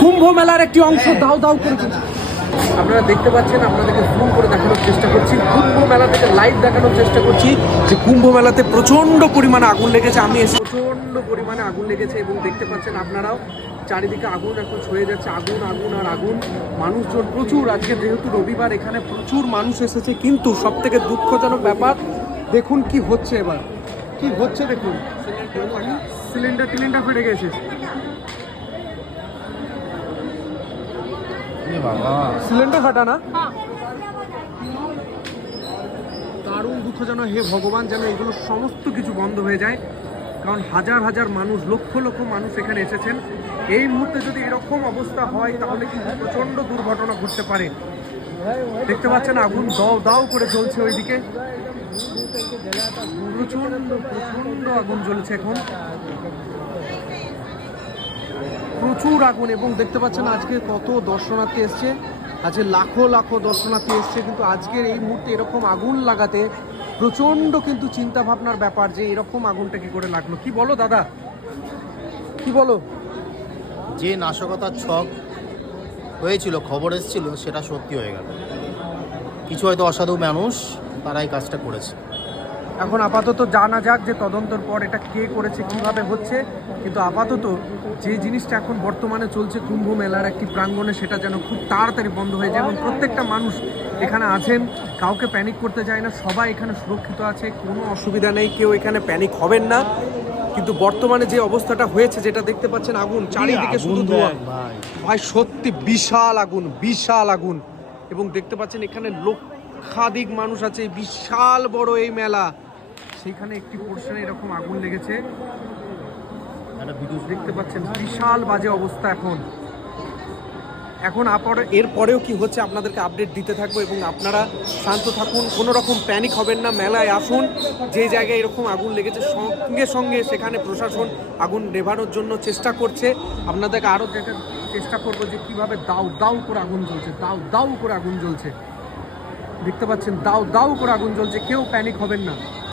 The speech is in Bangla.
কুম্ভ মেলার একটি অংশ দাউ দাউ করে জ্বলছে। আপনারা দেখতে পাচ্ছেন, আপনাদেরকে জুম করে দেখানোর চেষ্টা করছি, কুম্ভ মেলা থেকে লাইভ দেখানোর চেষ্টা করছি যে কুম্ভ মেলাতে প্রচণ্ড পরিমাণে আগুন লেগেছে। আমি এসে প্রচণ্ড পরিমাণে আগুন লেগেছে এবং দেখতে পাচ্ছেন আপনারাও চারিদিকে আগুন এখন ছড়িয়ে যাচ্ছে, আগুন আগুন আর আগুন। মানুষজন প্রচুর, আজকে যেহেতু রবিবার এখানে প্রচুর মানুষ এসেছে, কিন্তু সব থেকে দুঃখজনক ব্যাপার দেখুন কি হচ্ছে। এবার কি হচ্ছে দেখুন, সিলিন্ডার ফেটে গেছে। সিলিন্ডার ফাটা না, দারুণ দুঃখজনক। হে ভগবান, যেন এগুলো সমস্ত কিছু বন্ধ হয়ে যায়, কারণ হাজার হাজার মানুষ, লক্ষ লক্ষ মানুষ এখানে এসেছেন। এই মুহূর্তে যদি এরকম অবস্থা হয় তাহলে কিন্তু প্রচণ্ড দুর্ঘটনা ঘটতে পারে। দেখতে পাচ্ছেন আগুন দাও দাও করে জ্বলছে ওইদিকে, প্রচণ্ড প্রচণ্ড আগুন জ্বলছে এখন, প্রচুর আগুন। এবং দেখতে পাচ্ছেন আজকে কত দর্শনার্থী এসছে, আজকে লাখো লাখো দর্শনার্থী এসছে, কিন্তু আজকের এই মুহূর্তে এরকম আগুন লাগাতে প্রচণ্ড কিন্তু চিন্তা ভাবনার ব্যাপার যে এরকম আগুনটা কি করে লাগলো। কি বলো দাদা, কি বলো? যে নাশকতার ছক হয়েছিল, খবর এসেছিল, সেটা সত্যি হয়ে গেল। কিছু হয়তো অসাধু মানুষ তারা এই কাজটা করেছে। এখন আপাতত জানা যাক যে তদন্তর পর এটা কে করেছে, কিভাবে হচ্ছে। কিন্তু আপাতত যে জিনিসটা এখন বর্তমানে চলছে কুম্ভ মেলার একটি প্রাঙ্গণে, সেটা যেন খুব তাড়াতাড়ি বন্ধ হয়ে যায় এবং প্রত্যেকটা মানুষ এখানে আছেন, কাউকে প্যানিক করতে চায় না, সবাই এখানে সুরক্ষিত আছে, কোনো অসুবিধা নেই, কেউ এখানে প্যানিক হবেন না। কিন্তু বর্তমানে যে অবস্থাটা হয়েছে, যেটা দেখতে পাচ্ছেন আগুন চারিদিকে শুধু ধোঁয়া, ভাই সত্যি বিশাল আগুন, বিশাল আগুন। এবং দেখতে পাচ্ছেন এখানে লক্ষাধিক মানুষ আছে, বিশাল বড় এই মেলা, সেখানে একটি পোর্শনে এরকম আগুন লেগেছে। দেখতে পাচ্ছেন বিশাল বাজে অবস্থা এখন। এরপরেও কি হচ্ছে আপনাদেরকে আপডেট দিতে থাকবো এবং আপনারা শান্ত থাকুন, কোনো রকম প্যানিক হবেন না, মেলায় আসুন। যে জায়গায় এরকম আগুন লেগেছে সঙ্গে সঙ্গে সেখানে প্রশাসন আগুন নেভানোর জন্য চেষ্টা করছে। আপনাদেরকে আরও দেখার চেষ্টা করবো যে কীভাবে দাউ দাউ করে আগুন জ্বলছে, দাউ দাউ করে আগুন জ্বলছে। দেখতে পাচ্ছেন দাউ দাউ করে আগুন জ্বলছে, কেউ প্যানিক হবেন না।